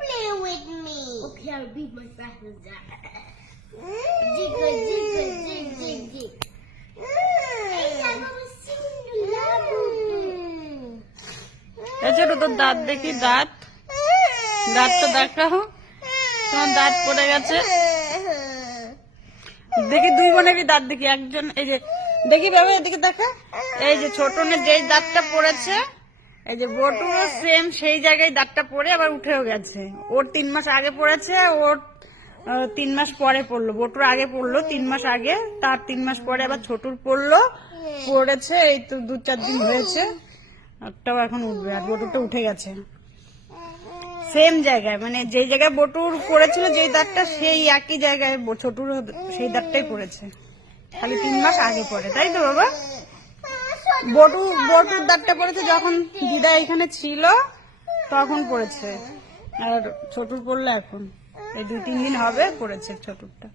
play with me. Okay, I'll be my fast as that. Jiggle, jiggle, jig, jig, jig. এছাড়া তোর দাঁত দেখি, দাঁত তো দেখাও। তোমার দাঁত পড়ে গেছে দেখি, দুই বোনেরই দাঁত দেখি। একজন এই যে দেখি বাবা, এদিকে দেখা, এই যে ছোটনের যেই দাঁতটা পড়েছে, এই যে বটুরও সেম সেই জায়গায় দাঁতটা পড়ে আবার উঠেও গেছে। ওর 3 মাস আগে পড়েছে, ওর 3 মাস পরে পড়লো। বটুর আগে পড়লো 3 মাস আগে, তার 3 মাস পরে আবার ছোটুর পড়েছে। এই তো 2-4 দিন হয়েছে, একটাও এখন উঠবে। আর বটুরটা উঠে গেছে সেম জায়গায়, মানে যেই জায়গায় বটুর পড়েছিল যেই দাঁতটা, সেই একই জায়গায় ছোটুর সেই দাঁতটাই পড়েছে, খালি 3 মাস আগে পড়ে, তাই তো বাবা? বটুর দাঁতটা পড়েছে যখন দিদা এখানে ছিল তখন পড়েছে, আর ছোটুর পড়লো এখন, এই 2-3 দিন হবে পড়েছে ছোটুরটা।